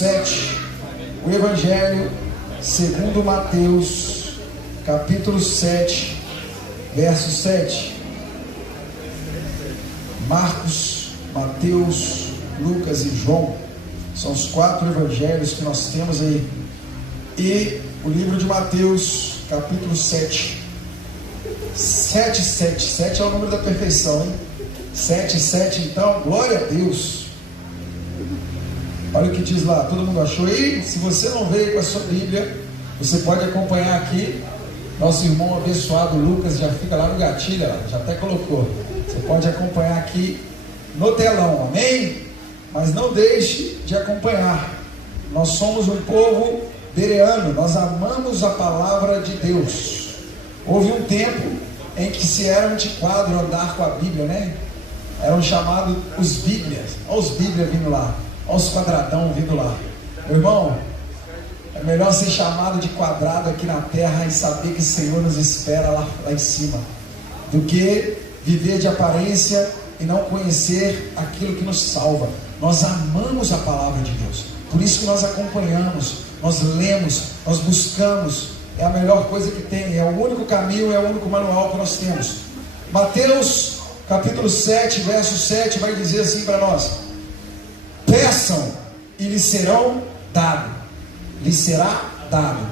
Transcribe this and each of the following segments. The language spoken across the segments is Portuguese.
7, o Evangelho segundo Mateus, capítulo 7, verso 7. Marcos, Mateus, Lucas e João são os 4 evangelhos que nós temos aí. E o livro de Mateus, capítulo 7. 7, 7. 7 é o número da perfeição, hein? 7, 7, então, glória a Deus. Olha o que diz lá, todo mundo achou aí? Se você não veio com a sua Bíblia, você pode acompanhar aqui. Nosso irmão abençoado Lucas já fica lá no gatilho, já até colocou. Você pode acompanhar aqui no telão, amém? Mas não deixe de acompanhar. Nós somos um povo bereano, nós amamos a palavra de Deus. Houve um tempo em que se era antiquado andar com a Bíblia, né? Eram chamados os Bíblias. Olha os Bíblias vindo lá, olha os quadradão vindo lá. Meu irmão, é melhor ser chamado de quadrado aqui na terra e saber que o Senhor nos espera lá em cima, do que viver de aparência e não conhecer aquilo que nos salva. Nós amamos a palavra de Deus, por isso que nós acompanhamos, nós lemos, nós buscamos. É a melhor coisa que tem, é o único caminho, é o único manual que nós temos. Mateus capítulo 7, verso 7 vai dizer assim para nós: peçam e lhes serão dado, lhes será dado,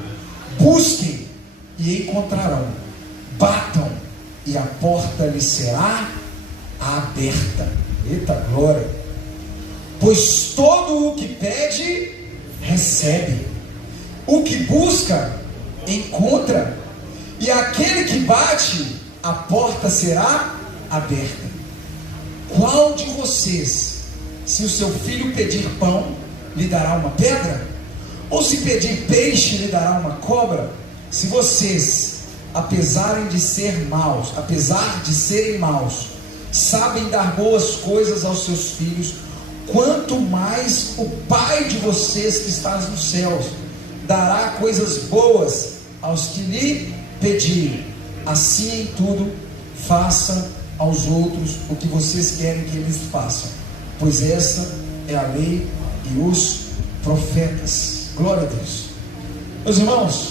busquem e encontrarão, batam e a porta lhes será aberta. Eita glória! Pois todo o que pede, recebe, o que busca, encontra, e aquele que bate, a porta será aberta. Qual de vocês, se o seu filho pedir pão, lhe dará uma pedra? Ou se pedir peixe, lhe dará uma cobra? Se vocês, apesar de serem maus, sabem dar boas coisas aos seus filhos, quanto mais o Pai de vocês que está nos céus dará coisas boas aos que lhe pedirem. Assim em tudo, façam aos outros o que vocês querem que eles façam, pois essa é a lei e os profetas. Glória a Deus. Meus irmãos,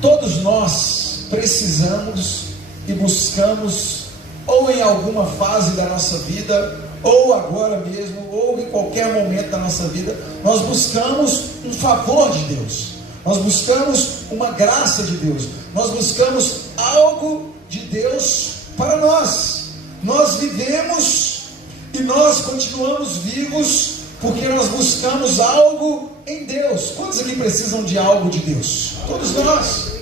todos nós precisamos e buscamos, ou em alguma fase da nossa vida, ou agora mesmo, ou em qualquer momento da nossa vida, nós buscamos um favor de Deus, nós buscamos uma graça de Deus, nós buscamos algo de Deus para nós. Nós vivemos e nós continuamos vivos porque nós buscamos algo em Deus. Quantos aqui precisam de algo de Deus? Todos nós.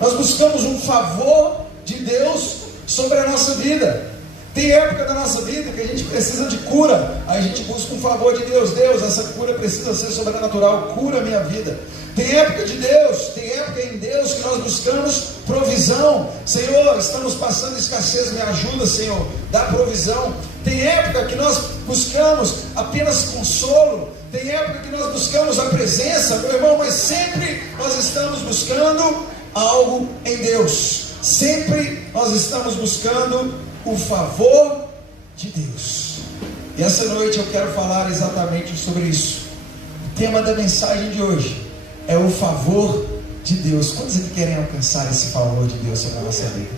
Nós buscamos um favor de Deus sobre a nossa vida. Tem época da nossa vida que a gente precisa de cura, aí a gente busca um favor de Deus. Deus, essa cura precisa ser sobrenatural, cura a minha vida. Tem época de Deus, tem época em Deus que nós buscamos provisão. Senhor, estamos passando escassez, me ajuda, Senhor, dá provisão. Tem época que nós buscamos apenas consolo, tem época que nós buscamos a presença, meu irmão, mas sempre nós estamos buscando algo em Deus. Sempre nós estamos buscando o favor de Deus. E essa noite eu quero falar exatamente sobre isso. O tema da mensagem de hoje é o favor de Deus. Quantos aqui querem alcançar esse favor de Deus sobre a nossa vida?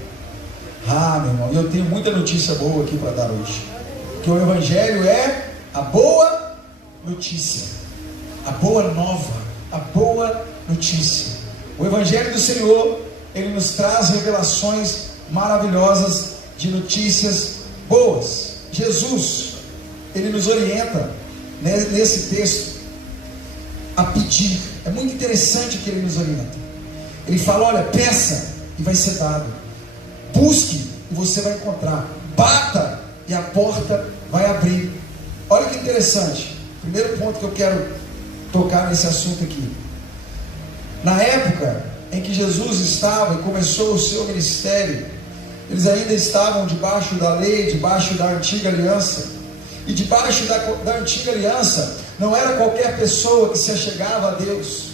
Meu irmão, eu tenho muita notícia boa aqui para dar hoje. Que o Evangelho é a boa notícia, a boa nova, a boa notícia. O Evangelho do Senhor, ele nos traz revelações maravilhosas de notícias boas. Jesus, ele nos orienta nesse texto a pedir. É muito interessante que ele nos orienta. Ele fala: olha, peça e vai ser dado, busque e você vai encontrar, bata e a porta vai abrir. Olha que interessante. Primeiro ponto que eu quero tocar nesse assunto aqui. Na época em que Jesus estava e começou o seu ministério, eles ainda estavam debaixo da lei, debaixo da antiga aliança. E debaixo da antiga aliança, não era qualquer pessoa que se achegava a Deus.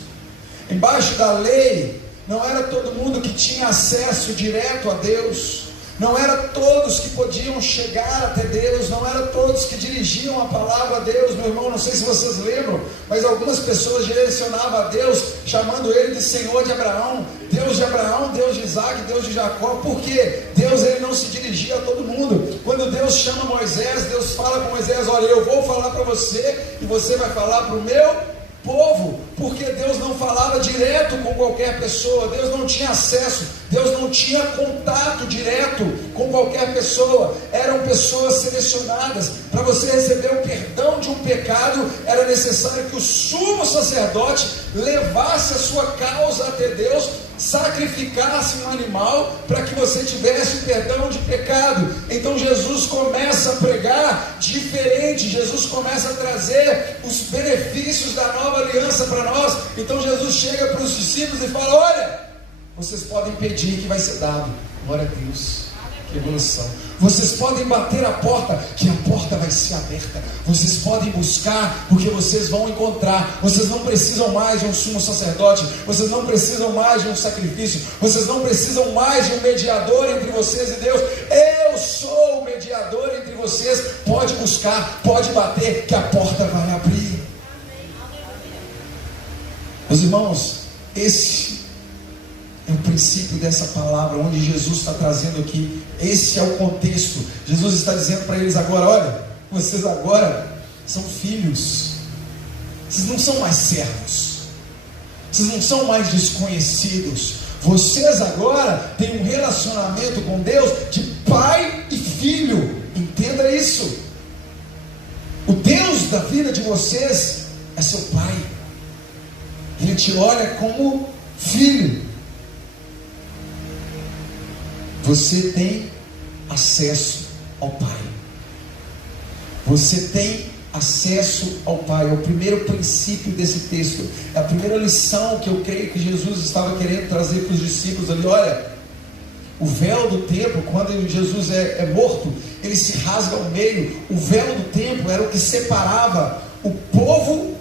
Embaixo da lei, não era todo mundo que tinha acesso direto a Deus. Não era todos que podiam chegar até Deus, não era todos que dirigiam a palavra a Deus, meu irmão. Não sei se vocês lembram, mas algumas pessoas direcionavam a Deus, chamando ele de Senhor de Abraão, Deus de Isaac, Deus de Jacó. Por quê? Deus, ele não se dirigia a todo mundo. Quando Deus chama Moisés, Deus fala com Moisés: olha, eu vou falar para você e você vai falar para o meu povo, porque Deus não falava direto com qualquer pessoa, Deus não tinha acesso, Deus não tinha contato direto com qualquer pessoa, eram pessoas selecionadas. Para você receber o perdão de um pecado, era necessário que o sumo sacerdote levasse a sua causa até Deus, sacrificasse um animal para que você tivesse o perdão de pecado. Então Jesus começa a pregar diferente, Jesus começa a trazer os benefícios da nova aliança para nós. Então Jesus chega para os discípulos e fala: olha, vocês podem pedir que vai ser dado. Glória a Deus, que evolução. Vocês podem bater a porta, que a porta vai ser aberta. Vocês podem buscar, porque vocês vão encontrar. Vocês não precisam mais de um sumo sacerdote, vocês não precisam mais de um sacrifício, vocês não precisam mais de um mediador entre vocês e Deus. Eu sou o mediador entre vocês. Pode buscar, pode bater, que a porta vai abrir. Meus irmãos, esse é o princípio dessa palavra, onde Jesus está trazendo aqui. Esse é o contexto. Jesus está dizendo para eles agora: olha, vocês agora são filhos, vocês não são mais servos, vocês não são mais desconhecidos, vocês agora têm um relacionamento com Deus de pai e filho. Entenda isso. O Deus da vida de vocês é seu pai, ele te olha como filho. Você tem acesso ao Pai. Você tem acesso ao Pai. É o primeiro princípio desse texto. É a primeira lição que eu creio que Jesus estava querendo trazer para os discípulos ali. Olha, o véu do templo, quando Jesus é morto, ele se rasga ao meio. O véu do templo era o que separava o povo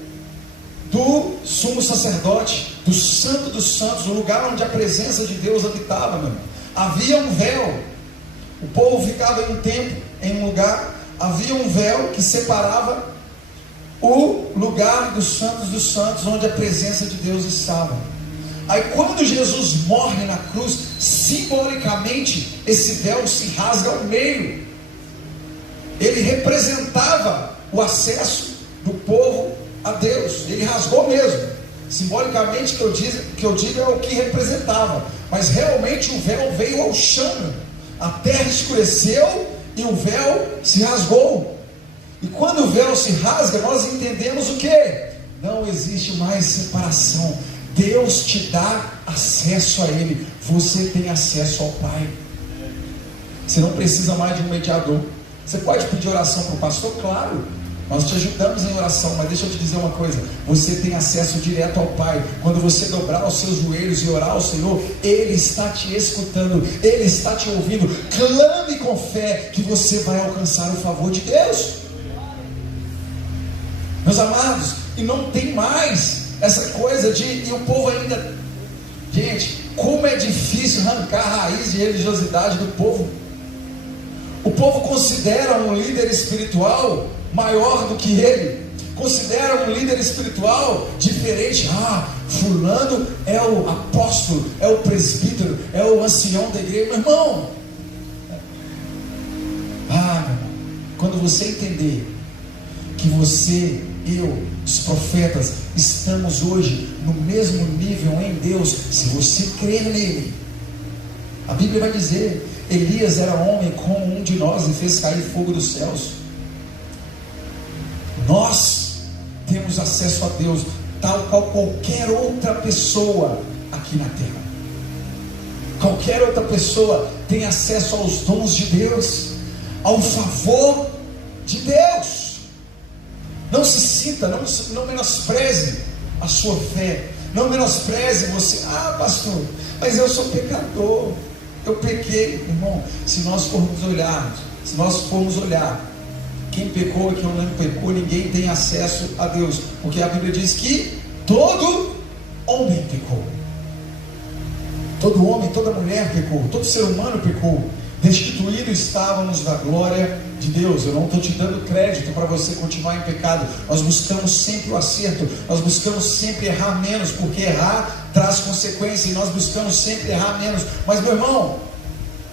do sumo sacerdote, do santo dos santos, o lugar onde a presença de Deus habitava, meu irmão. Havia um véu, o povo ficava em um tempo, em um lugar, havia um véu que separava o lugar dos santos, onde a presença de Deus estava. Aí quando Jesus morre na cruz, simbolicamente, esse véu se rasga ao meio. Ele representava o acesso do povo a Deus, ele rasgou mesmo. Simbolicamente, que eu digo é o que representava, mas realmente o véu veio ao chão, a terra escureceu e o véu se rasgou. E quando o véu se rasga, nós entendemos o que? Não existe mais separação. Deus te dá acesso a Ele, você tem acesso ao Pai. Você não precisa mais de um mediador. Você pode pedir oração para o pastor? Claro, nós te ajudamos em oração, mas deixa eu te dizer uma coisa: você tem acesso direto ao Pai. Quando você dobrar os seus joelhos e orar ao Senhor, Ele está te escutando, Ele está te ouvindo. Clame com fé que você vai alcançar o favor de Deus, meus amados. E não tem mais essa coisa de, e o povo ainda, gente, como é difícil arrancar a raiz de religiosidade do povo. O povo considera um líder espiritual maior do que ele, considera um líder espiritual diferente. Fulano é o apóstolo, é o presbítero, é o ancião da igreja. Meu irmão, meu irmão, quando você entender que você, eu, os profetas, estamos hoje no mesmo nível em Deus, se você crer nele, a Bíblia vai dizer: Elias era homem como um de nós e fez cair fogo dos céus. Nós temos acesso a Deus, tal qual qualquer outra pessoa aqui na terra. Qualquer outra pessoa tem acesso aos dons de Deus, ao favor de Deus. Não se sinta, não menospreze a sua fé, não menospreze você. Pastor, mas eu sou pecador, eu pequei. Irmão, se nós formos olhar, quem pecou e quem não pecou, ninguém tem acesso a Deus, porque a Bíblia diz que todo homem pecou, todo homem, toda mulher pecou, todo ser humano pecou. destituídos estávamos da glória de Deus. Eu não estou te dando crédito para você continuar em pecado. Nós buscamos sempre o acerto, nós buscamos sempre errar menos, porque errar traz consequência, e nós buscamos sempre errar menos. Mas, meu irmão,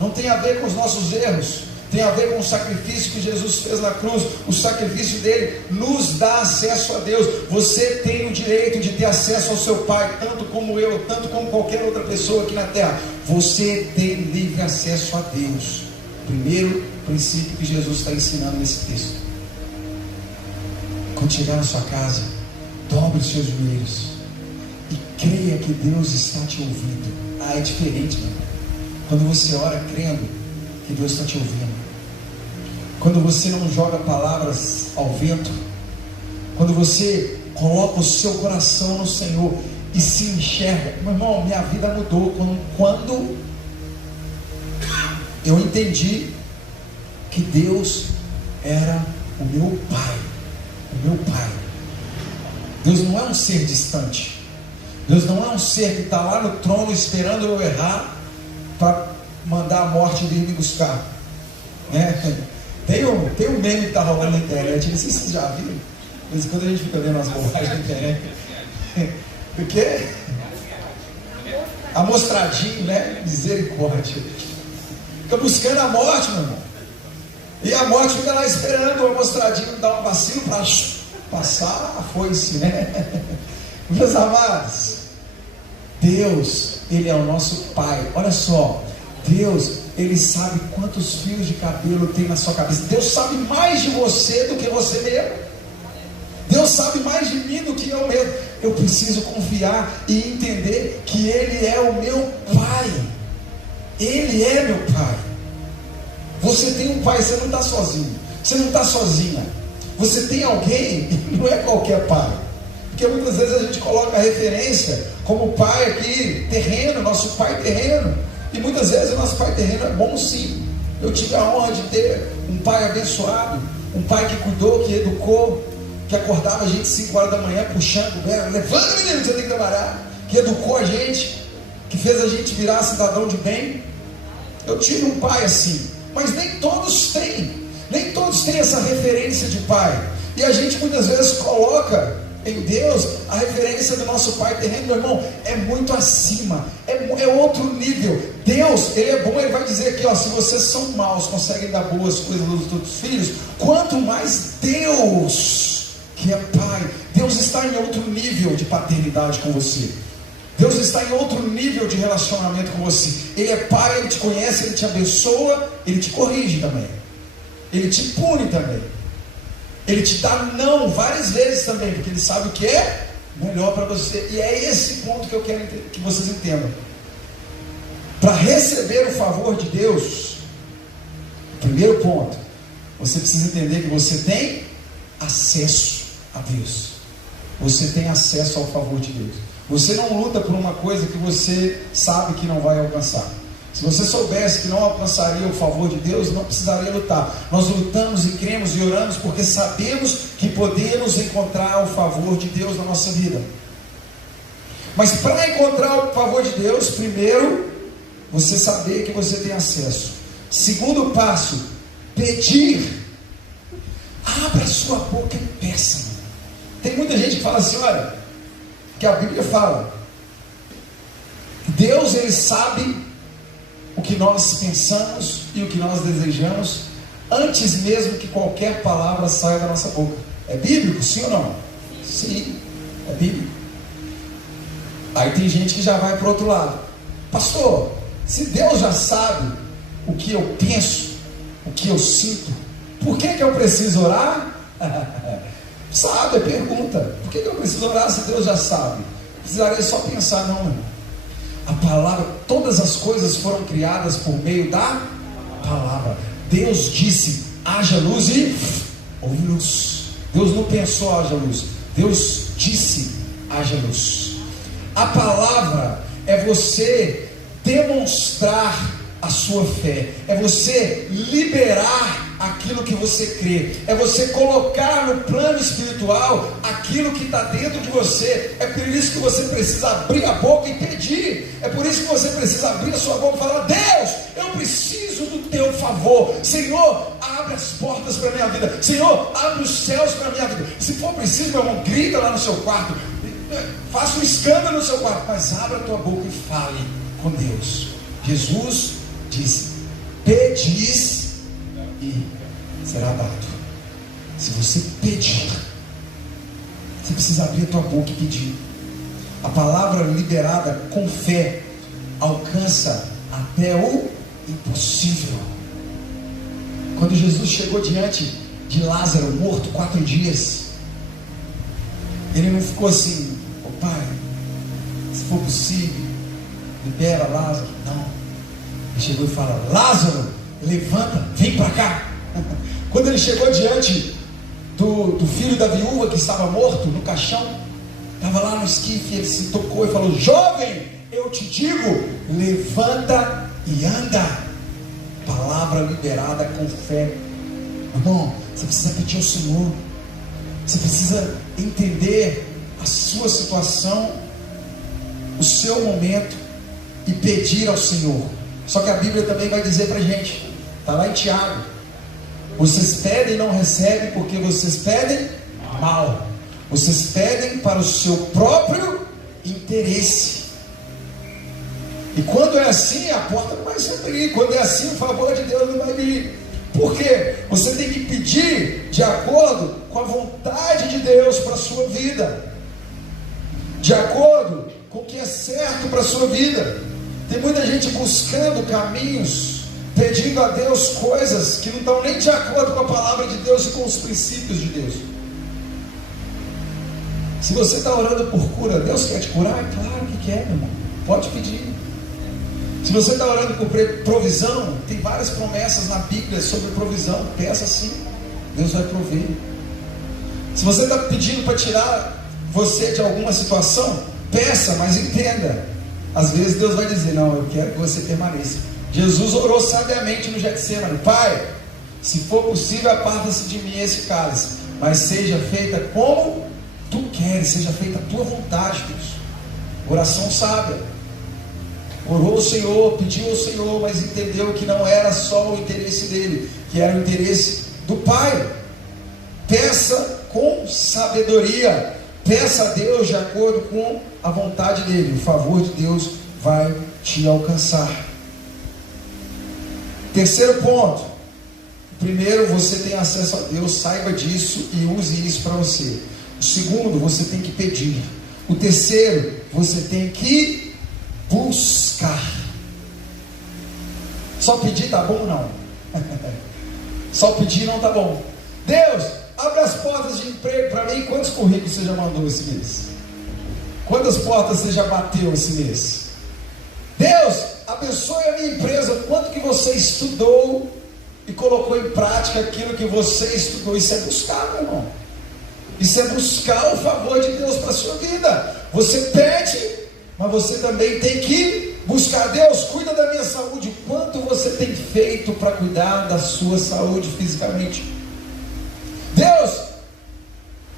não tem a ver com os nossos erros, tem a ver com o sacrifício que Jesus fez na cruz. O sacrifício dele nos dá acesso a Deus. Você tem o direito de ter acesso ao seu Pai, tanto como eu, tanto como qualquer outra pessoa aqui na terra. Você tem livre acesso a Deus. Primeiro princípio que Jesus está ensinando nesse texto. Quando chegar na sua casa, dobre os seus joelhos e creia que Deus está te ouvindo. É diferente, né? Quando você ora crendo que Deus está te ouvindo, quando você não joga palavras ao vento, quando você coloca o seu coração no Senhor e se enxerga. Meu irmão, minha vida mudou quando eu entendi que Deus era o meu Pai. O meu Pai. Deus não é um ser distante. Deus não é um ser que está lá no trono esperando eu errar para mandar a morte vir me buscar, né? Tem um meme que está rolando na internet, não sei se vocês já viram. De vez em quando a gente fica vendo umas bobagens na internet. Porque amostradinho, né? Misericórdia. Fica buscando a morte, meu irmão. E a morte fica lá esperando o amostradinho dar um vacilo para passar a foice, né? Meus amados, Deus, Ele é o nosso Pai. Olha só, Deus, Ele sabe quantos fios de cabelo tem na sua cabeça. Deus sabe mais de você do que você mesmo. Deus sabe mais de mim do que eu mesmo. Eu preciso confiar e entender que Ele é o meu Pai. Ele é meu Pai. Você tem um Pai, você não está sozinho. Você não está sozinha. Você tem alguém, não é qualquer pai. Porque muitas vezes a gente coloca a referência como pai aqui, terreno, nosso pai terreno. E muitas vezes o nosso pai terreno é bom sim. Eu tive a honra de ter um pai abençoado, um pai que cuidou, que educou, que acordava a gente 5 horas da manhã puxando, levanta menino, você tem que trabalhar, que educou a gente, que fez a gente virar cidadão de bem. Eu tive um pai assim, mas nem todos têm essa referência de pai. E a gente muitas vezes coloca em Deus a referência do nosso pai terreno. Meu irmão, é muito acima, é outro nível. Deus, Ele é bom, Ele vai dizer aqui, ó, se vocês são maus, conseguem dar boas coisas aos filhos, quanto mais Deus, que é pai. Deus está em outro nível de paternidade com você. Deus está em outro nível de relacionamento com você. Ele é pai, Ele te conhece, Ele te abençoa, Ele te corrige também, Ele te pune também, Ele te dá não várias vezes também, porque Ele sabe o que é melhor para você. E é esse ponto que eu quero que vocês entendam. Para receber o favor de Deus, primeiro ponto, você precisa entender que você tem acesso a Deus. Você tem acesso ao favor de Deus. Você não luta por uma coisa que você sabe que não vai alcançar. Se você soubesse que não alcançaria o favor de Deus, não precisaria lutar. Nós lutamos e cremos e oramos porque sabemos que podemos encontrar o favor de Deus na nossa vida. Mas para encontrar o favor de Deus, primeiro, você saber que você tem acesso. Segundo passo, pedir. Abra sua boca e peça. Tem muita gente que fala assim, olha, que a Bíblia fala, Deus, Ele sabe o que nós pensamos e o que nós desejamos antes mesmo que qualquer palavra saia da nossa boca. É bíblico, sim ou não? Sim, é bíblico. Aí tem gente que já vai para o outro lado. Pastor, se Deus já sabe o que eu penso, o que eu sinto, por que eu preciso orar? Sabe, é pergunta. Por que eu preciso orar se Deus já sabe? Precisaria só pensar, não, irmão. A palavra, todas as coisas foram criadas por meio da palavra. Deus disse, haja luz e houve luz. Deus não pensou, haja luz. Deus disse, haja luz. A palavra é você demonstrar a sua fé, é você liberar aquilo que você crê, é você colocar no plano espiritual aquilo que está dentro de você. É por isso que você precisa abrir a boca e pedir. É por isso que você precisa abrir a sua boca e falar, Deus, eu preciso do teu favor. Senhor, abre as portas para a minha vida. Senhor, abre os céus para a minha vida. Se for preciso, meu irmão, grita lá no seu quarto, faça um escândalo no seu quarto, mas abra a tua boca e fale com Deus. Jesus disse: pedis e será dado. Se você pedir, você precisa abrir a tua boca e pedir. A palavra liberada com fé alcança até o impossível. Quando Jesus chegou diante de Lázaro, morto 4 dias, ele não ficou assim: ô Pai, se for possível, libera Lázaro. Não, ele chegou e fala: Lázaro, levanta, vem para cá. Quando ele chegou diante do filho da viúva que estava morto no caixão, estava lá no esquife, ele se tocou e falou: jovem, eu te digo, levanta e anda. Palavra liberada com fé. Irmão, você precisa pedir ao Senhor, você precisa entender a sua situação, o seu momento, e pedir ao Senhor. Só que a Bíblia também vai dizer para a gente, está lá em Tiago: vocês pedem e não recebem porque vocês pedem mal. Vocês pedem para o seu próprio interesse. E quando é assim, a porta não vai se abrir. Quando é assim, o favor de Deus não vai vir. Por quê? Você tem que pedir de acordo com a vontade de Deus para a sua vida, de acordo com o que é certo para a sua vida. Tem muita gente buscando caminhos, pedindo a Deus coisas que não estão nem de acordo com a palavra de Deus e com os princípios de Deus. Se você está orando por cura, Deus quer te curar? Claro que quer, meu irmão. Pode pedir. Se você está orando por provisão, tem várias promessas na Bíblia sobre provisão. Peça sim, Deus vai prover. Se você está pedindo para tirar você de alguma situação, peça, mas entenda. Às vezes Deus vai dizer: não, eu quero que você permaneça. Jesus orou sabiamente no Getsemane: Pai, se for possível, aparta-se de mim esse cálice, mas seja feita como tu queres, seja feita a tua vontade, Deus. Oração sábia. Orou ao Senhor, pediu ao Senhor, mas entendeu que não era só o interesse dele, que era o interesse do Pai. Peça com sabedoria, peça a Deus de acordo com a vontade dele. O favor de Deus vai te alcançar. Terceiro ponto: primeiro, você tem acesso a Deus, saiba disso e use isso para você. O segundo, você tem que pedir. O terceiro, você tem que buscar. Só pedir tá bom? Não. Só pedir não tá bom. Deus, abre as portas de emprego para mim. Quantos currículos você já mandou esse mês? Quantas portas você já bateu esse mês? Deus, abençoe a minha empresa. Quanto que você estudou e colocou em prática aquilo que você estudou? Isso é buscar, meu irmão. Isso é buscar o favor de Deus para a sua vida. Você pede, mas você também tem que buscar. Deus, cuida da minha saúde. Quanto você tem feito para cuidar da sua saúde fisicamente? Deus,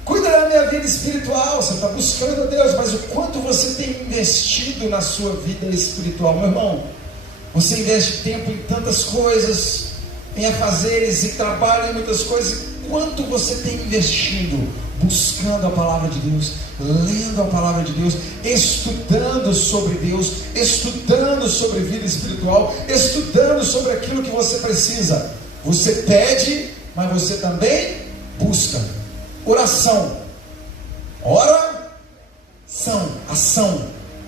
cuida da minha vida espiritual. Você está buscando a Deus, mas o quanto você tem investido na sua vida espiritual? Meu irmão, você investe tempo em tantas coisas, em afazeres, em trabalho, em muitas coisas. Quanto você tem investido buscando a palavra de Deus, lendo a palavra de Deus, estudando sobre Deus, estudando sobre vida espiritual, estudando sobre aquilo que você precisa? Você pede, mas você também busca. Oração. Oração, ação.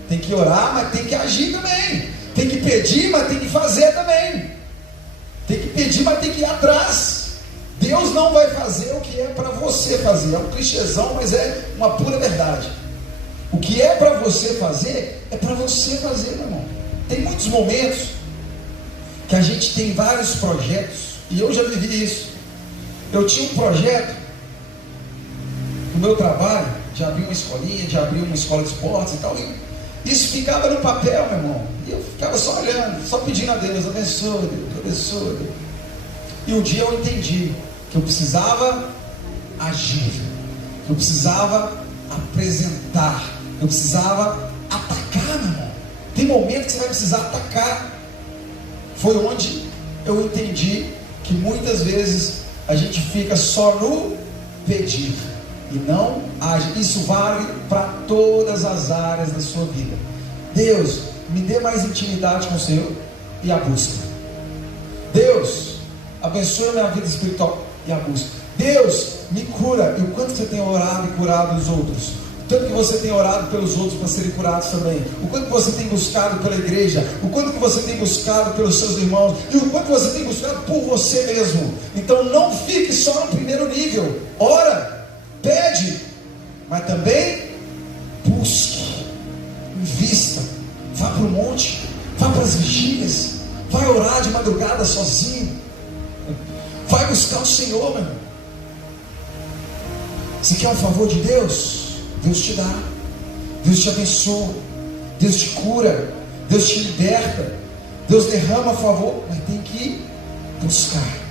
Tem que orar, mas tem que agir também. Tem que pedir, mas tem que fazer também. Tem que pedir, mas tem que ir atrás. Deus não vai fazer o que é para você fazer. É um clichêzão, mas é uma pura verdade. O que é para você fazer, é para você fazer, meu irmão. Tem muitos momentos que a gente tem vários projetos, e eu já vivi isso. Eu tinha um projeto no meu trabalho, de abrir uma escolinha, de abrir uma escola de esportes e tal, e isso ficava no papel, meu irmão, e eu ficava só olhando, só pedindo a Deus: abençoa, Deus, abençoa, Deus. E um dia eu entendi que eu precisava agir, que eu precisava apresentar, que eu precisava atacar, meu irmão. Tem momento que você vai precisar atacar. Foi onde eu entendi que muitas vezes a gente fica só no pedir e não age. Isso vale para todas as áreas da sua vida. Deus, me dê mais intimidade com o Senhor, e a busca. Deus, abençoe a minha vida espiritual, e a busca. Deus, me cura. E o quanto você tem orado e curado os outros, o tanto que você tem orado pelos outros para serem curados também, o quanto que você tem buscado pela igreja, o quanto que você tem buscado pelos seus irmãos, e o quanto você tem buscado por você mesmo. Então não fique só no primeiro nível. Ora, pede, mas também busque, invista, vá para o monte, vá para as vigílias, vai orar de madrugada sozinho, vai buscar o Senhor, meu irmão. Se quer um favor de Deus, Deus te dá, Deus te abençoa, Deus te cura, Deus te liberta, Deus derrama favor, mas tem que buscar.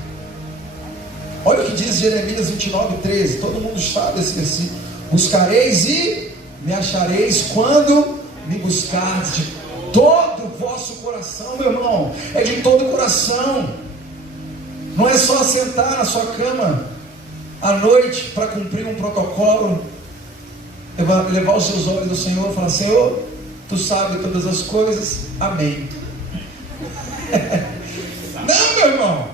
Olha o que diz Jeremias 29:13, todo mundo sabe esse versículo: buscareis e me achareis quando me buscardes de todo o vosso coração. Meu irmão, é de todo o coração. Não é só sentar na sua cama à noite para cumprir um protocolo, levar os seus olhos ao Senhor e falar: Senhor, Tu sabes todas as coisas, amém. Não, meu irmão,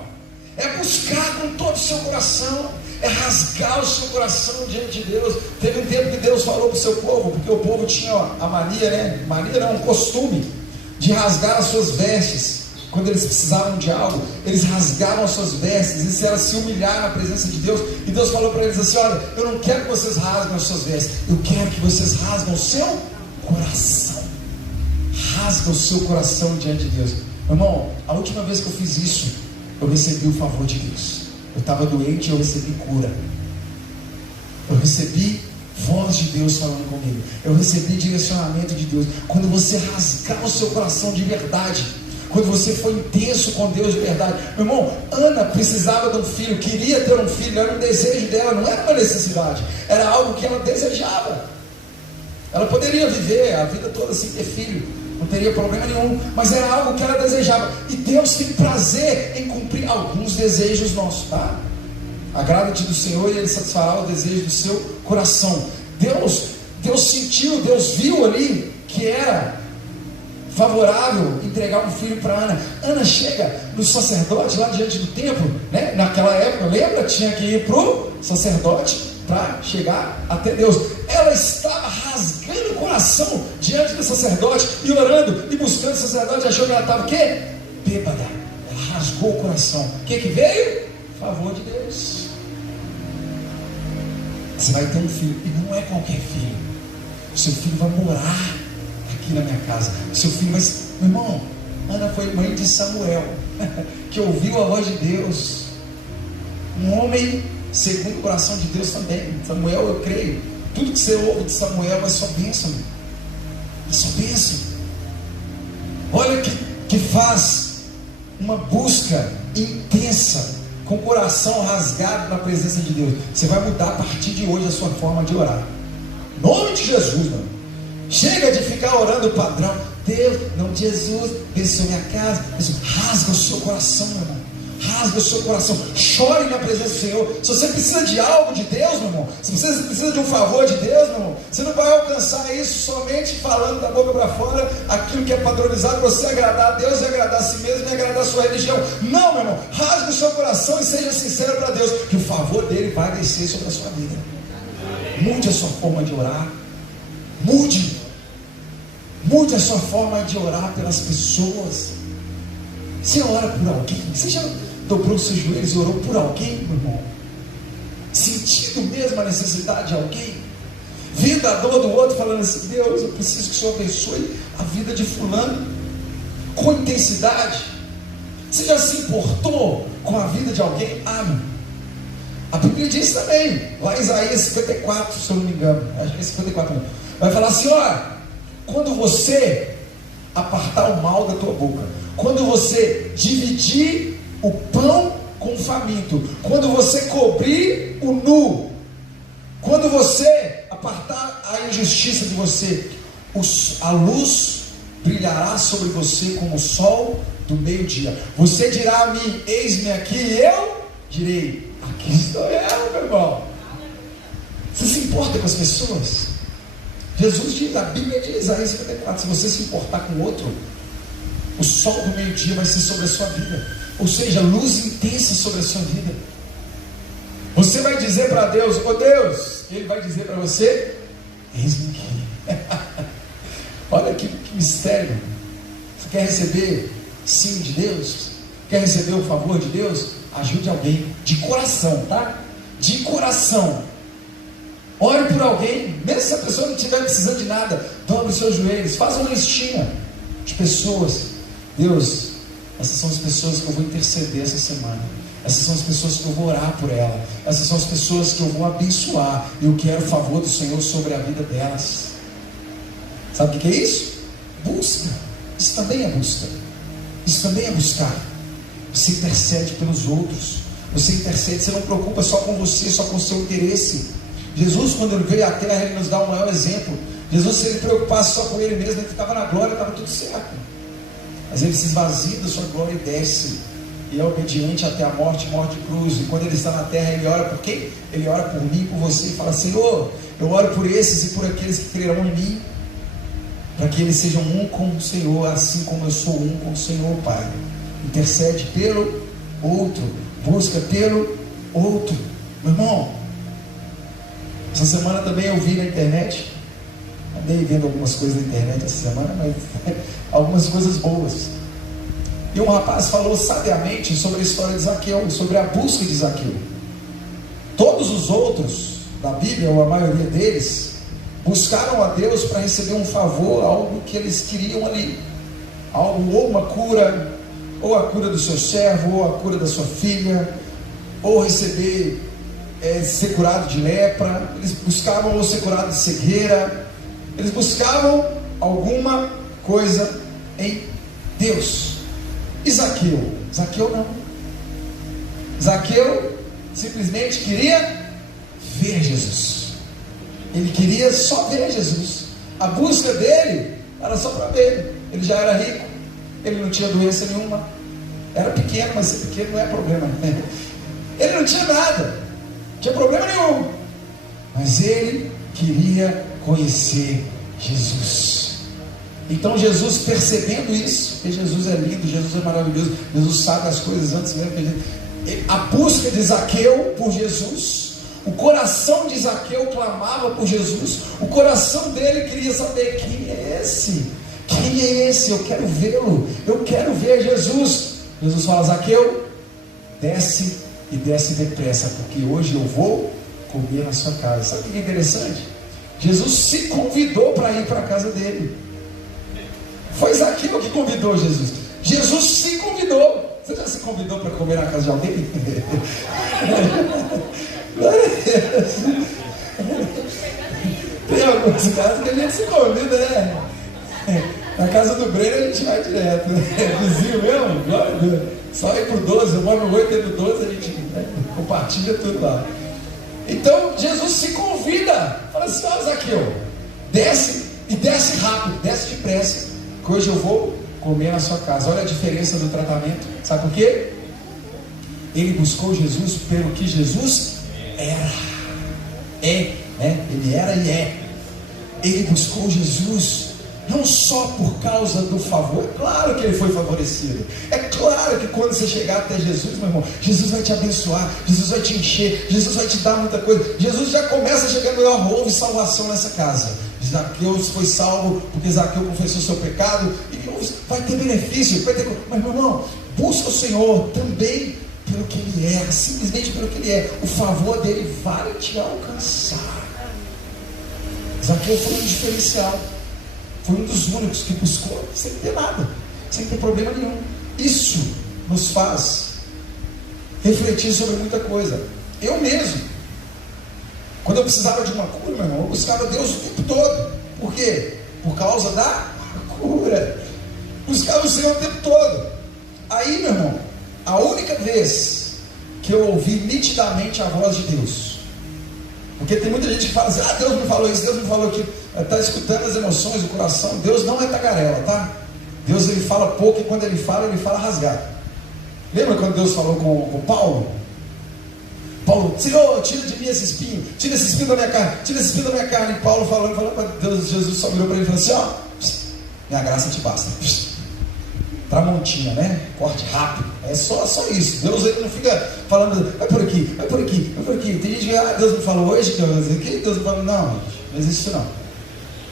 é buscar com todo o seu coração, é rasgar o seu coração diante de Deus. Teve um tempo que Deus falou para o seu povo, porque o povo tinha a mania, mania não, um costume de rasgar as suas vestes. Quando eles precisavam de algo, eles rasgavam as suas vestes. Isso era se humilhar na presença de Deus. E Deus falou para eles assim: olha, eu não quero que vocês rasguem as suas vestes, eu quero que vocês rasguem o seu coração. Rasga o seu coração diante de Deus. Meu irmão, a última vez que eu fiz isso, eu recebi o favor de Deus. Eu estava doente e eu recebi cura. Eu recebi voz de Deus falando comigo. Eu recebi direcionamento de Deus. Quando você rasgar o seu coração de verdade, quando você foi intenso com Deus de verdade. Meu irmão, Ana precisava de um filho, queria ter um filho, era um desejo dela, não era uma necessidade, era algo que ela desejava. Ela poderia viver a vida toda sem ter filho, não teria problema nenhum, mas era algo que ela desejava. E Deus tem prazer em cumprir alguns desejos nossos, tá? Agrada-te do Senhor e Ele satisfará o desejo do seu coração. Deus sentiu, Deus viu ali que era favorável entregar um filho para Ana. Ana chega no sacerdote lá diante do templo, né? Naquela época, lembra? Tinha que ir para o sacerdote para chegar até Deus. Ela estava rasgando o coração diante do sacerdote e orando e buscando o sacerdote. Achou que ela estava o quê? Bêbada. Ela rasgou o coração. O que veio? Favor de Deus. Você vai ter um filho, e não é qualquer filho. O seu filho vai morar aqui na minha casa. O seu filho vai... Meu irmão, Ana foi mãe de Samuel, que ouviu a voz de Deus. Um homem segundo o coração de Deus também. Samuel, eu creio, tudo que você ouve de Samuel é só bênção. É só bênção. Olha que faz uma busca intensa, com o coração rasgado na presença de Deus. Você vai mudar a partir de hoje a sua forma de orar. Em nome de Jesus, mano. Chega de ficar orando padrão. Deus, em nome de Jesus, abençoe minha casa. Rasga o seu coração, meu irmão. Rasga o seu coração. Chore na presença do Senhor. Se você precisa de algo de Deus, meu irmão, se você precisa de um favor de Deus, meu irmão, você não vai alcançar isso somente falando da boca para fora aquilo que é padronizado para você agradar a Deus e agradar a si mesmo e agradar a sua religião. Não, meu irmão, rasgue o seu coração e seja sincero para Deus, que o favor dele vai descer sobre a sua vida. Mude a sua forma de orar. Mude a sua forma de orar pelas pessoas. Você ora por alguém? Você já dobrou os seus joelhos e orou por alguém, meu irmão? Sentindo mesmo a necessidade de alguém? Vendo a dor do outro, falando assim: Deus, eu preciso que o Senhor abençoe a vida de fulano, com intensidade. Você já se importou com a vida de alguém? Meu. A Bíblia diz também, lá em Isaías 54, se eu não me engano, acho que é 54 não. Vai falar assim: quando você apartar o mal da tua boca, quando você dividir o pão com o faminto, quando você cobrir o nu, quando você apartar a injustiça de você, a luz brilhará sobre você como o sol do meio-dia. Você dirá a mim, eis-me aqui, e eu direi, aqui estou eu, meu irmão. Você se importa com as pessoas? Jesus diz, a Bíblia diz, Isaías 54, se você se importar com o outro, o sol do meio-dia vai ser sobre a sua vida, ou seja, luz intensa sobre a sua vida. Você vai dizer para Deus, ô Deus, Ele vai dizer para você, eis-me aqui. Olha que mistério. Você quer receber sim de Deus? Quer receber o favor de Deus? Ajude alguém, de coração, tá? De coração. Ore por alguém, mesmo se a pessoa não estiver precisando de nada, dobre os seus joelhos, faz uma listinha de pessoas. Deus, essas são as pessoas que eu vou interceder essa semana. Essas são as pessoas que eu vou orar por ela. Essas são as pessoas que eu vou abençoar. E eu quero o favor do Senhor sobre a vida delas. Sabe o que é isso? Busca. Isso também é busca. Isso também é buscar. Você intercede pelos outros. Você intercede, você não preocupa só com você, só com o seu interesse. Jesus, quando ele veio à terra, ele nos dá o maior exemplo. Jesus, se ele preocupasse só com ele mesmo, ele ficava na glória, estava tudo certo. Mas ele se esvazia da sua glória e desce. E é obediente até a morte, morte de cruz. E quando ele está na terra, ele ora por quem? Ele ora por mim, por você, e fala, Senhor, eu oro por esses e por aqueles que crerão em mim, para que eles sejam um com o Senhor, assim como eu sou um com o Senhor, Pai. Intercede pelo outro, busca pelo outro. Meu irmão, essa semana também eu vi na internet, andei vendo algumas coisas na internet essa semana, mas algumas coisas boas. E um rapaz falou sabiamente sobre a história de Zaqueu, sobre a busca de Zaqueu. Todos os outros da Bíblia, ou a maioria deles, buscaram a Deus para receber um favor, algo que eles queriam ali, algo, ou uma cura, ou a cura do seu servo, ou a cura da sua filha, ou receber, ser curado de lepra. Eles buscavam ou ser curado de cegueira. Eles buscavam alguma coisa em Deus. E Zaqueu? Zaqueu não. Zaqueu simplesmente queria ver Jesus. Ele queria só ver Jesus. A busca dele era só para ver. Ele já era rico, ele não tinha doença nenhuma, era pequeno, mas ser pequeno não é problema, né? Ele não tinha nada, não tinha problema nenhum, mas ele queria conhecer Jesus. Então Jesus, percebendo isso, porque Jesus é lindo, Jesus é maravilhoso, Jesus sabe as coisas antes mesmo que a gente... A busca de Zaqueu por Jesus, o coração de Zaqueu clamava por Jesus, o coração dele queria saber, quem é esse? Quem é esse? Eu quero vê-lo, eu quero ver Jesus. Jesus fala, Zaqueu, desce e desce depressa, porque hoje eu vou comer na sua casa. Sabe o que é interessante? Jesus se convidou para ir para a casa dele. Foi Zaqueu que convidou Jesus. Jesus se convidou. Você já se convidou para comer na casa de alguém? Tem alguns casos que a gente se convida, né? Na casa do Breno a gente vai direto, né? Vizinho mesmo, glória a Deus. Só ir pro 12, eu moro no 8 e no 12, a gente compartilha tudo lá. Então Jesus se convida, fala assim, ó Zaqueu, desce e desce rápido, desce depressa, que hoje eu vou comer na sua casa. Olha a diferença do tratamento, sabe por quê? Ele buscou Jesus pelo que Jesus era, né? Ele era e é. Ele buscou Jesus não só por causa do favor. É claro que ele foi favorecido, é claro que quando você chegar até Jesus, meu irmão, Jesus vai te abençoar, Jesus vai te encher, Jesus vai te dar muita coisa. Jesus já começa chegando, houve salvação nessa casa. Zaqueu foi salvo porque Zaqueu confessou seu pecado, e vai ter benefício, vai ter... Mas meu irmão, busca o Senhor também pelo que Ele é, simplesmente pelo que Ele é. O favor dele vai te alcançar. Zaqueu foi um diferencial, foi um dos únicos que buscou sem ter nada, sem ter problema nenhum. Isso nos faz refletir sobre muita coisa. Eu mesmo, quando eu precisava de uma cura, meu irmão, eu buscava Deus o tempo todo. Por quê? Por causa da cura. Buscava o Senhor o tempo todo. Aí, meu irmão, a única vez que eu ouvi nitidamente a voz de Deus, porque tem muita gente que fala assim, Deus me falou isso, Deus me falou aquilo, está escutando as emoções, o coração. Deus não é tagarela, tá? Deus ele fala pouco e quando ele fala rasgado. Lembra quando Deus falou com Paulo? Paulo, Senhor, tira de mim esse espinho, tira esse espinho da minha carne, tira esse espinho da minha carne. E Paulo falou para Deus, Jesus só virou para ele e falou assim: ó, minha graça te basta. Tramontina, né? Corte rápido. É só isso. Deus ele não fica falando, vai por aqui, vai por aqui, vai por aqui. Tem gente que, Deus me falou hoje que eu vou dizer aqui, Deus me falou, não existe isso não.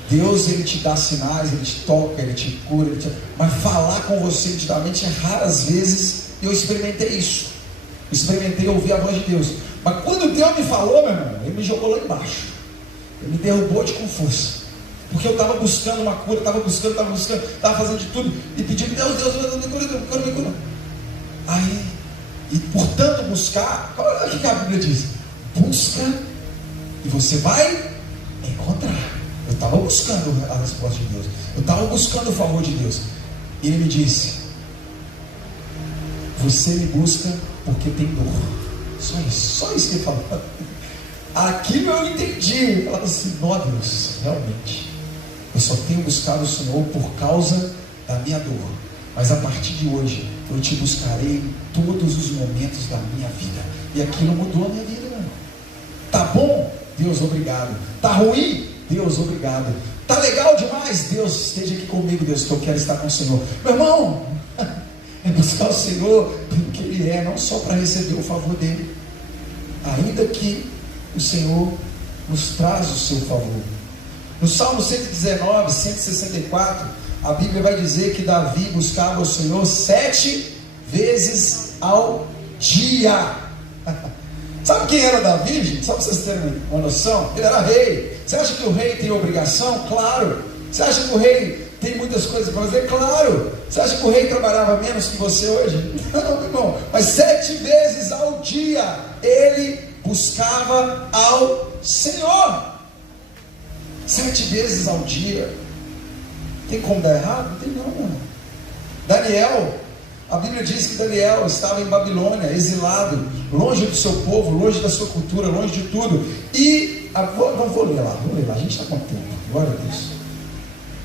Deus ele te dá sinais, ele te toca, ele te cura, mas falar com você intimamente é raras vezes. Eu experimentei isso. Experimentei ouvir a voz de Deus. Mas quando Deus me falou, meu irmão, ele me jogou lá embaixo. Ele me derrubou com força. Porque eu estava buscando uma cura, estava fazendo de tudo. E pedindo, Deus, me cura. Aí, e por tanto buscar, olha o que a Bíblia diz: busca e você vai encontrar. Eu estava buscando a resposta de Deus. Eu estava buscando o favor de Deus. E ele me disse: você me busca porque tem dor. Só isso que ele falou. Aquilo eu entendi. Eu falava assim: não, Deus, realmente eu só tenho buscado o Senhor por causa da minha dor. Mas a partir de hoje eu te buscarei em todos os momentos da minha vida. E aquilo mudou a minha vida, meu irmão. Tá bom? Deus, obrigado. Tá ruim? Deus, obrigado. Tá legal demais? Deus, esteja aqui comigo, Deus, que eu quero estar com o Senhor. Meu irmão, é buscar o Senhor pelo que Ele é, não só para receber o favor dEle. Ainda que o Senhor nos traz o seu favor. No Salmo 119, 164, a Bíblia vai dizer que Davi buscava o Senhor 7 vezes ao dia. Sabe quem era Davi, gente? Só para vocês terem uma noção. Ele era rei. Você acha que o rei tem obrigação? Claro. Você acha que o rei tem muitas coisas para fazer? Claro. Você acha que o rei trabalhava menos que você hoje? Não, irmão. Mas 7 vezes ao dia ele buscava ao Senhor. 7 vezes ao dia. Tem como dar errado? Não tem não, mano. Daniel, a Bíblia diz que Daniel estava em Babilônia, exilado, longe do seu povo, longe da sua cultura, longe de tudo. E, vou ler lá, a gente está com tempo, glória a Deus.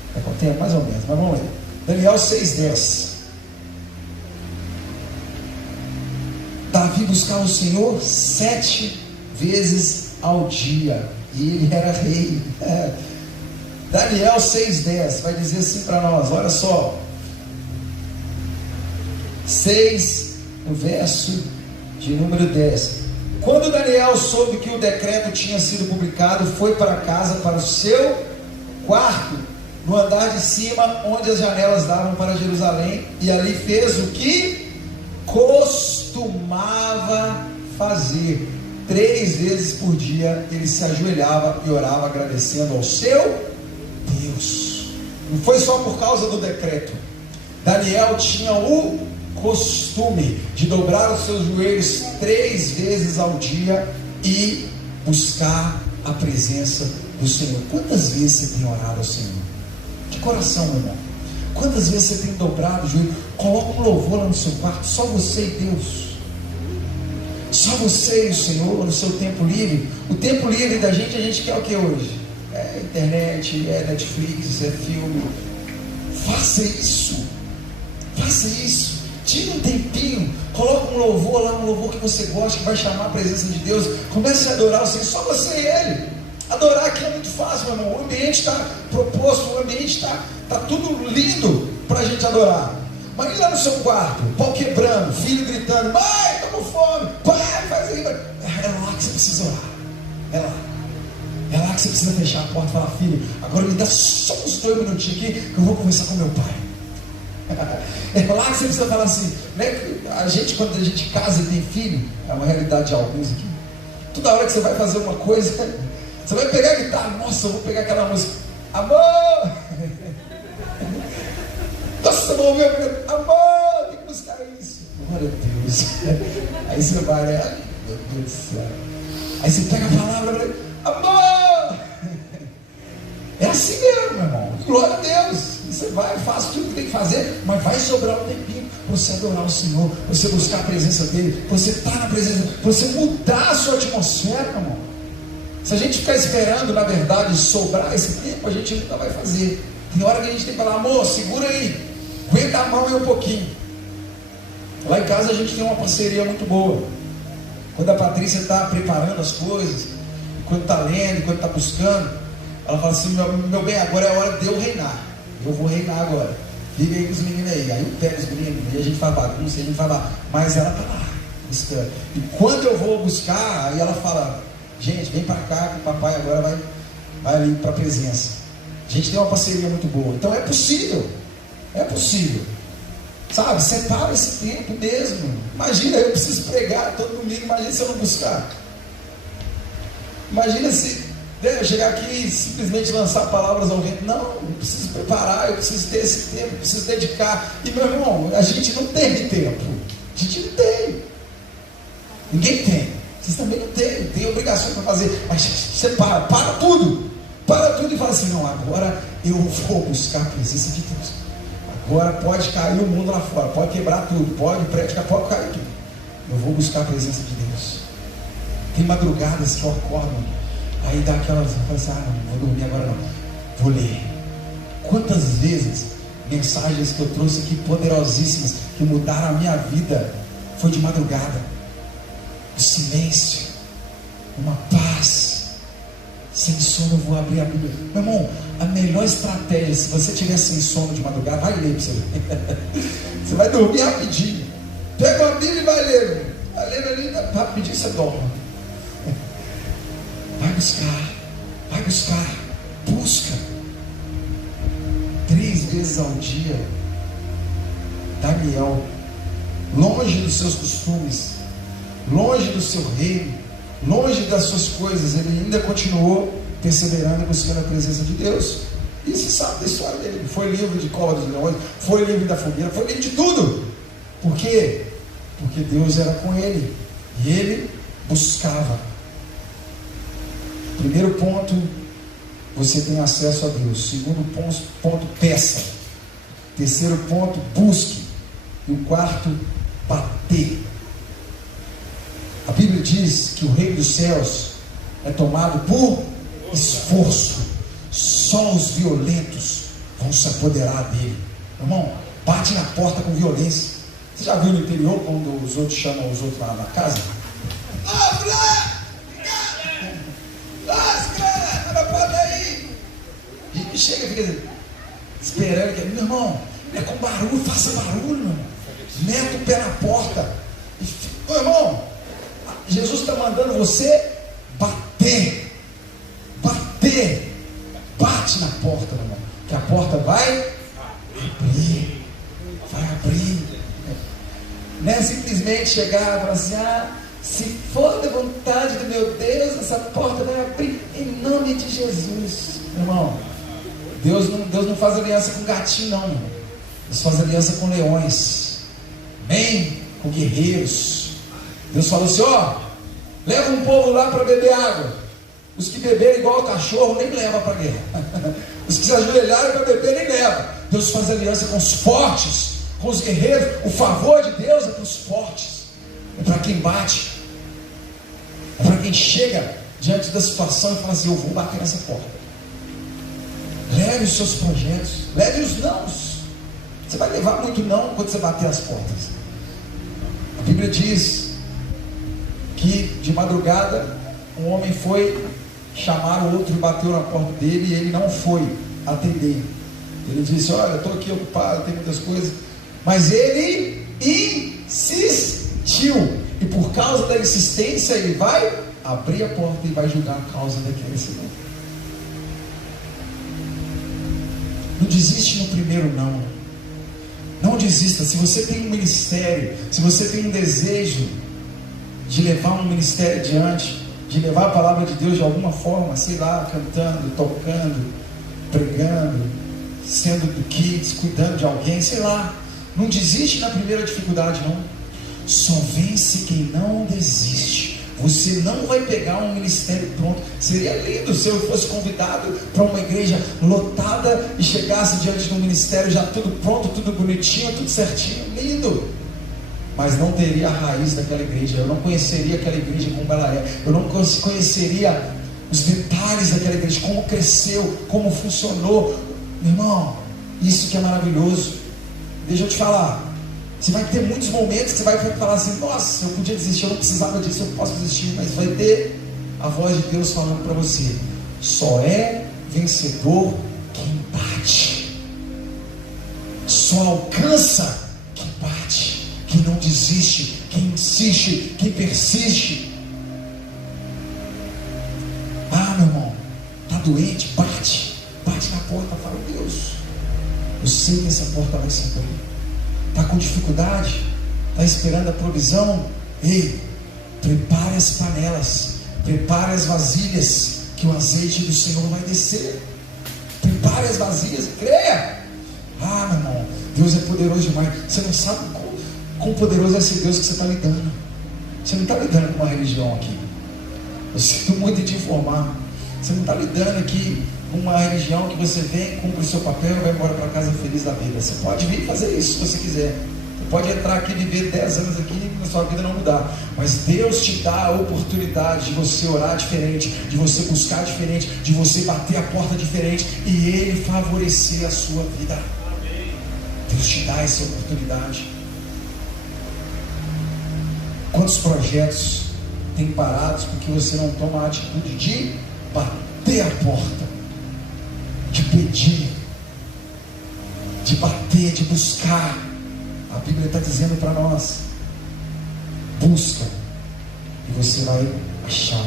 Está com tempo, mais ou menos, mas vamos ler. Daniel 6,10. Davi buscava o Senhor 7 vezes ao dia. E ele era rei. Daniel 6,10 vai dizer assim para nós, olha só. 6, no verso de número 10. Quando Daniel soube que o decreto tinha sido publicado, foi para casa, para o seu quarto, no andar de cima, onde as janelas davam para Jerusalém, e ali fez o que costumava fazer. 3 vezes por dia ele se ajoelhava e orava, agradecendo ao seu Deus. Não foi só por causa do decreto. Daniel tinha o costume de dobrar os seus joelhos 3 vezes ao dia e buscar a presença do Senhor. Quantas vezes você tem orado ao Senhor? De coração, meu irmão. Quantas vezes você tem dobrado o joelho? Coloca um louvor lá no seu quarto, só você e Deus. Só você e o Senhor no seu tempo livre. O tempo livre da gente, a gente quer o que hoje? É internet, é Netflix, é filme. Faça isso. Faça isso. Tira um tempinho, coloca um louvor lá, um louvor que você gosta, que vai chamar a presença de Deus. Comece a adorar o Senhor, só você e Ele. Adorar aqui é muito fácil, meu irmão. O ambiente está proposto, o ambiente está tudo lindo para a gente adorar. Mas ir lá no seu quarto, pau quebrando, filho gritando, mãe, estou com fome, pai, faz aí. É lá que você precisa orar. É lá. É lá que você precisa fechar a porta e falar, filho, agora me dá só uns 2 minutinhos aqui que eu vou conversar com meu pai. É lá que você precisa falar assim, né? A gente, quando a gente casa e tem filho, é uma realidade de alguns aqui. Toda hora que você vai fazer uma coisa, você vai pegar a guitarra, nossa, eu vou pegar aquela música, amor! Nossa, eu vou ouvir, amor, tem que buscar isso. Glória a Deus. Aí você vai, né? Ai, meu Deus do céu. Aí você pega a palavra, amor! É assim mesmo, meu irmão. Glória a Deus. Você vai, faz tudo que tem que fazer, mas vai sobrar um tempinho para você adorar o Senhor, você buscar a presença dEle, você estar na presença, você mudar a sua atmosfera, meu irmão. Se a gente ficar esperando, na verdade, sobrar esse tempo, a gente nunca vai fazer. Tem hora que a gente tem que falar, amor, segura aí. Aguenta a mão aí um pouquinho. Lá em casa a gente tem uma parceria muito boa. Quando a Patrícia está preparando as coisas, quando está lendo, quando está buscando, ela fala assim: meu bem, agora é a hora de eu reinar. Eu vou reinar agora. Fica aí com os meninos aí. Aí eu pego os meninos e a gente faz bagunça, a gente faz bagunça. Mas ela está lá buscando. E quando eu vou buscar, aí ela fala: gente, vem para cá que o papai agora vai ali para a presença. A gente tem uma parceria muito boa. Então é possível. É possível. Sabe, separa esse tempo mesmo. Imagina, eu preciso pregar todo domingo. Imagina se eu não buscar. Imagina se eu chegar aqui e simplesmente lançar palavras ao vento. Não, eu preciso preparar, eu preciso ter esse tempo, eu preciso dedicar. E meu irmão, a gente não tem tempo. A gente não tem. Ninguém tem. Vocês também não têm. Tem obrigações para fazer. Mas você para tudo. Para tudo e fala assim: não, agora eu vou buscar a presença de Deus. Agora pode cair o mundo lá fora, pode quebrar tudo, pode prédio, pode cair tudo. Eu vou buscar a presença de Deus. Tem madrugadas que eu acordo, aí dá aquelas, assim: não vou dormir agora não, vou ler. Quantas vezes mensagens que eu trouxe aqui poderosíssimas, que mudaram a minha vida, foi de madrugada. O silêncio, uma paz. Sem sono eu vou abrir a Bíblia. Meu irmão, a melhor estratégia, se você tiver sem sono de madrugada, vai ler para você ver. Você vai dormir rapidinho. Pega uma Bíblia e vai ler. Vai lendo ali, rapidinho você dorme. Vai buscar, busca. 3 vezes ao dia. Daniel, longe dos seus costumes, longe do seu reino, longe das suas coisas, ele ainda continuou perseverando e buscando a presença de Deus. E você sabe da história dele. Foi livre de cova dos leões, foi livre da fogueira, foi livre de tudo. Por quê? Porque Deus era com ele e ele buscava. Primeiro ponto, você tem acesso a Deus. Segundo ponto, peça. Terceiro ponto, busque. E o quarto, bater. A Bíblia diz que o reino dos céus é tomado por esforço. Só os violentos vão se apoderar dele. Irmão, bate na porta com violência. Você já viu no interior quando os outros chamam os outros lá na casa? Pode aí. E chega e fica assim, esperando que, meu irmão, não é com barulho, faça barulho, meu irmão. Meta o pé na porta. Meu irmão, Jesus está mandando você bater. Bate na porta, meu irmão, que a porta vai abrir. Não é simplesmente chegar e falar assim: se for da vontade do meu Deus, essa porta vai abrir em nome de Jesus. Meu irmão, Deus não faz aliança com gatinho, não, meu irmão. Deus faz aliança com leões, bem, com guerreiros. Deus falou assim: leva um povo lá para beber água. Os que beberem igual o cachorro nem leva para a guerra. Os que se ajoelharem para beber nem leva. Deus faz aliança com os fortes, com os guerreiros. O favor de Deus é para os fortes, é para quem bate, é para quem chega diante da situação e fala assim: eu vou bater nessa porta. Leve os seus projetos, leve os nãos. Você vai levar muito não quando você bater as portas. A Bíblia diz que de madrugada um homem foi chamar o outro e bateu na porta dele, e ele não foi atender. Ele disse: olha, estou aqui ocupado, tem muitas coisas. Mas ele insistiu, e por causa da insistência ele vai abrir a porta e vai julgar a causa daquele cidadão. Não desiste no primeiro não. Não desista. Se você tem um ministério, se você tem um desejo de levar um ministério adiante, de levar a palavra de Deus de alguma forma, sei lá, cantando, tocando, pregando, sendo do kids, cuidando de alguém, sei lá, não desiste na primeira dificuldade, não. Só vence quem não desiste. Você não vai pegar um ministério pronto. Seria lindo se eu fosse convidado para uma igreja lotada e chegasse diante de um ministério já tudo pronto, tudo bonitinho, tudo certinho, lindo. Mas não teria a raiz daquela igreja. Eu não conheceria aquela igreja como ela é. Eu não conheceria os detalhes daquela igreja, como cresceu, como funcionou. Meu irmão, isso que é maravilhoso. deixa eu te falar, você vai ter muitos momentos que você vai falar assim: nossa, eu podia desistir, eu não precisava disso, eu posso desistir. Mas vai ter a voz de Deus falando para você: só é vencedor quem bate, só alcança quem bate, quem não desiste, quem insiste, quem persiste. Ah, meu irmão, está doente? Bate na porta, fala: Deus, eu sei que essa porta vai se abrir. Está com dificuldade? Está esperando a provisão? Ei, prepare as panelas, prepare as vasilhas, que o azeite do Senhor vai descer. Prepare as vasilhas, creia. Ah, meu irmão, Deus é poderoso demais. Você não sabe quão poderoso é esse Deus que você está lidando. Você não está lidando com uma religião aqui. Eu sinto muito em te informar. Você não está lidando aqui com uma religião que você vem, cumpre o seu papel e vai embora para casa feliz da vida. Você pode vir fazer isso se você quiser. Você pode entrar aqui e viver 10 anos aqui e na sua vida não mudar. Mas Deus te dá a oportunidade de você orar diferente, de você buscar diferente, de você bater a porta diferente e Ele favorecer a sua vida. Deus te dá essa oportunidade. Quantos projetos tem parados porque você não toma a atitude de bater a porta, de pedir, de bater, de buscar? A Bíblia está dizendo para nós: busca e você vai achar,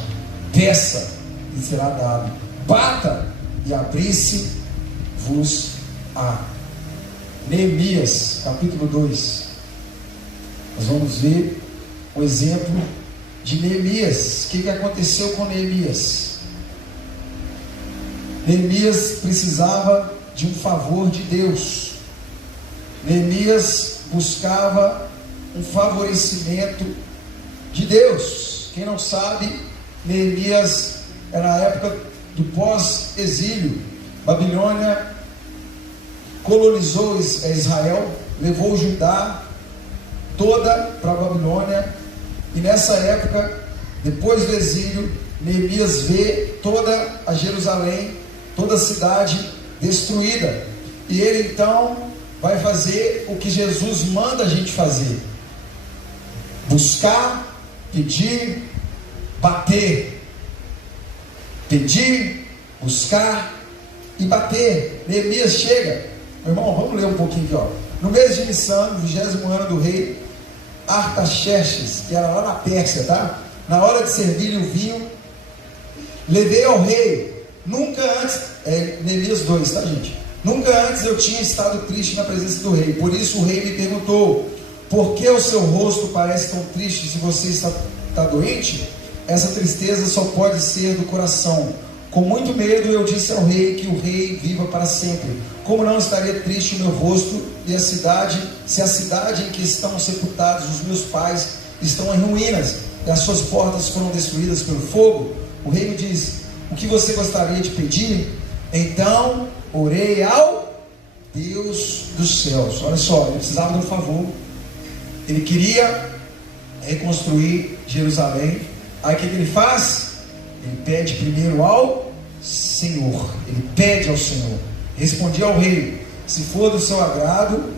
peça e será dado, bata e abrir-se-vos-á. Neemias capítulo 2, nós vamos ver o exemplo de Neemias. O que aconteceu com Neemias? Neemias precisava de um favor de Deus. Neemias buscava um favorecimento de Deus. Quem não sabe, Neemias era a época do pós-exílio. Babilônia colonizou Israel, levou Judá toda para a Babilônia. E nessa época, depois do exílio, Neemias vê toda a Jerusalém, toda a cidade destruída. E ele então vai fazer o que Jesus manda a gente fazer: buscar, pedir, bater. Pedir, buscar e bater. Neemias chega. Meu irmão, vamos ler um pouquinho aqui, ó. No mês de Nissan, no 20º ano do rei Artaxerxes, que era lá na Pérsia, tá? Na hora de servir o vinho, levei ao rei. Nunca antes, Neemias 2, tá, gente? Nunca antes eu tinha estado triste na presença do rei. Por isso o rei me perguntou: por que o seu rosto parece tão triste se você está doente? Essa tristeza só pode ser do coração. Com muito medo eu disse ao rei que o rei viva para sempre. Como não estaria triste o meu rosto e a cidade, se a cidade em que estão sepultados os meus pais estão em ruínas e as suas portas foram destruídas pelo fogo? O rei me disse: o que você gostaria de pedir? Então orei ao Deus dos céus. Olha só, ele precisava de um favor. Ele queria reconstruir Jerusalém. Aí o que ele faz? Ele pede primeiro ao Senhor. Ele pede ao Senhor. Respondi ao rei: se for do seu agrado,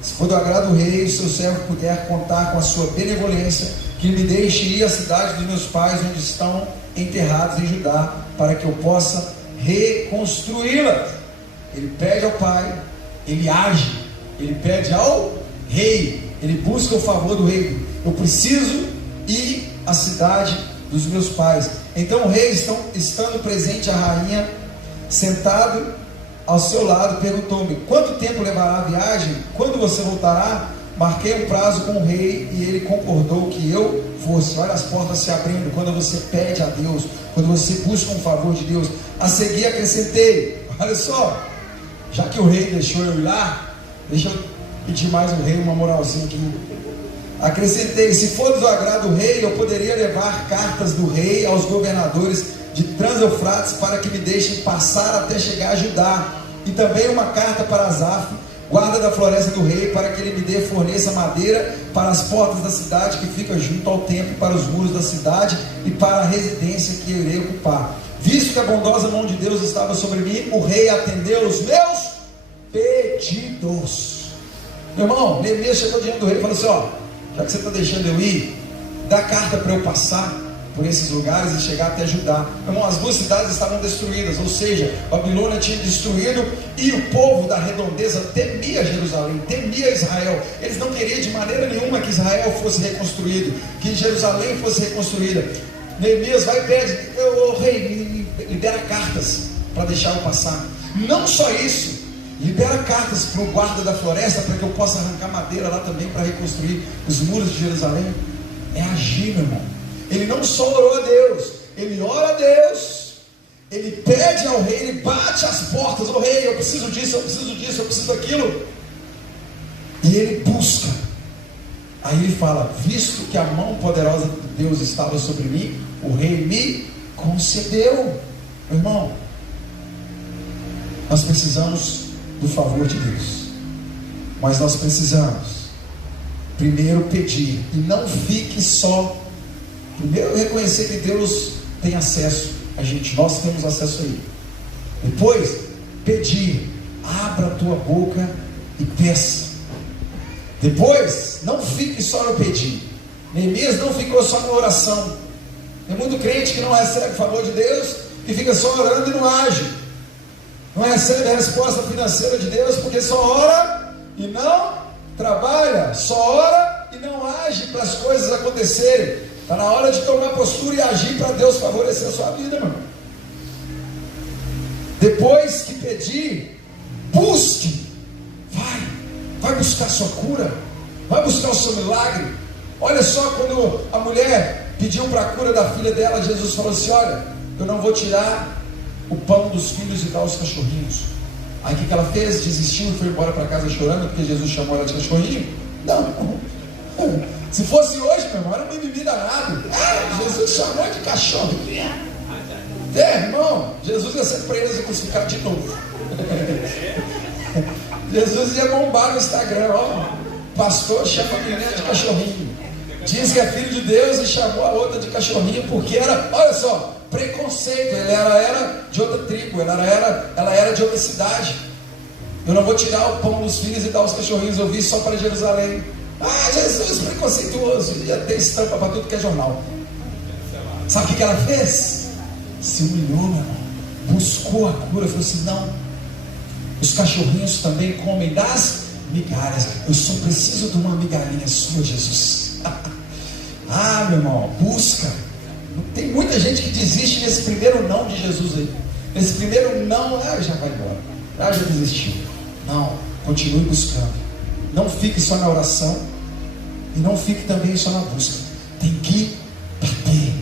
se for do agrado do rei, o seu servo puder contar com a sua benevolência, que me deixe ir à cidade dos meus pais, onde estão enterrados em Judá, para que eu possa reconstruí-la. Ele pede ao pai, ele age, ele pede ao rei, ele busca o favor do rei. Eu preciso ir à cidade dos meus pais. Então o rei, estando presente a rainha, sentado ao seu lado, perguntou-me: quanto tempo levará a viagem? Quando você voltará? Marquei um prazo com o rei e ele concordou que eu fosse. Olha as portas se abrindo quando você pede a Deus, quando você busca um favor de Deus. A seguir acrescentei: olha só, já que o rei deixou eu ir lá, deixa eu pedir mais ao rei uma moralzinha aqui. Acrescentei: se for do agrado do rei, eu poderia levar cartas do rei aos governadores de Trans-Eufrates para que me deixem passar até chegar a Judá, e também uma carta para Asaf, guarda da floresta do rei, para que ele me forneça madeira para as portas da cidade que fica junto ao templo, para os muros da cidade e para a residência que eu irei ocupar. Visto que a bondosa mão de Deus estava sobre mim, o rei atendeu os meus pedidos. Meu irmão, Neemias chegou diante do rei e falou assim: ó, já que você está deixando eu ir, dá carta para eu passar por esses lugares e chegar até Judá. Meu irmão, as duas cidades estavam destruídas, ou seja, Babilônia tinha destruído, e o povo da redondeza temia Jerusalém, temia Israel. Eles não queriam de maneira nenhuma que Israel fosse reconstruído, que Jerusalém fosse reconstruída. Neemias vai e pede: ô rei, libera cartas para deixar eu passar. Não só isso, libera cartas para o guarda da floresta, para que eu possa arrancar madeira lá também para reconstruir os muros de Jerusalém. É agir, meu irmão. Ele não só orou a Deus, ele ora a Deus, ele pede ao rei, ele bate as portas: ô rei, eu preciso disso, eu preciso disso, eu preciso daquilo. E ele busca. Aí ele fala: visto que a mão poderosa de Deus estava sobre mim, o rei me concedeu. Meu irmão, nós precisamos do favor de Deus, mas nós precisamos primeiro pedir, e não fique só. Primeiro reconhecer que Deus tem acesso a gente, nós temos acesso a Ele. Depois pedir, abra a tua boca e peça. Depois não fique só no pedir. Neemias não ficou só na oração. Tem muito crente que não recebe o favor de Deus e fica só orando e não age. Não recebe a resposta financeira de Deus porque só ora e não trabalha, só ora e não age para as coisas acontecerem. Está na hora de tomar postura e agir para Deus favorecer a sua vida, meu irmão. Depois que pedir, busque. Vai buscar a sua cura, vai buscar o seu milagre. Olha só, quando a mulher pediu para a cura da filha dela, Jesus falou assim: olha, eu não vou tirar o pão dos filhos e dar aos cachorrinhos. Aí o que ela fez? Desistiu e foi embora para casa chorando porque Jesus chamou ela de cachorrinho? Não. Se fosse hoje, meu irmão, era um mimimi danado. Jesus chamou de cachorrinho. Irmão, Jesus ia ser preso e crucificado de novo. Jesus ia bombar no Instagram: ó, pastor chama a menina de cachorrinho, diz que é filho de Deus e chamou a outra de cachorrinho, porque era, olha só, preconceito. Ela era de outra tribo, ela era de outra cidade. Eu não vou tirar o pão dos filhos e dar aos cachorrinhos, eu vi só para Jerusalém. Jesus preconceituoso, ia ter estampa para tudo que é jornal. Sabe o que ela fez? Se humilhou, meu irmão, buscou a cura, falou assim: não, os cachorrinhos também comem das migalhas, eu só preciso de uma migalhinha sua, Jesus. Meu irmão, busca. Tem muita gente que desiste nesse primeiro não de Jesus aí. Nesse primeiro não, já vai embora, já desistiu. Não, continue buscando. Não fique só na oração e não fique também só na busca. Tem que bater,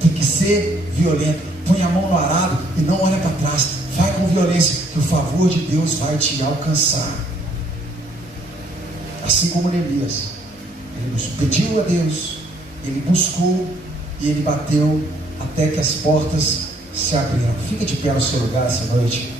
tem que ser violento. Põe a mão no arado e não olha para trás. Vai com violência, que o favor de Deus vai te alcançar. Assim como Neemias, ele pediu a Deus, ele buscou e ele bateu até que as portas se abriram. Fica de pé no seu lugar essa noite.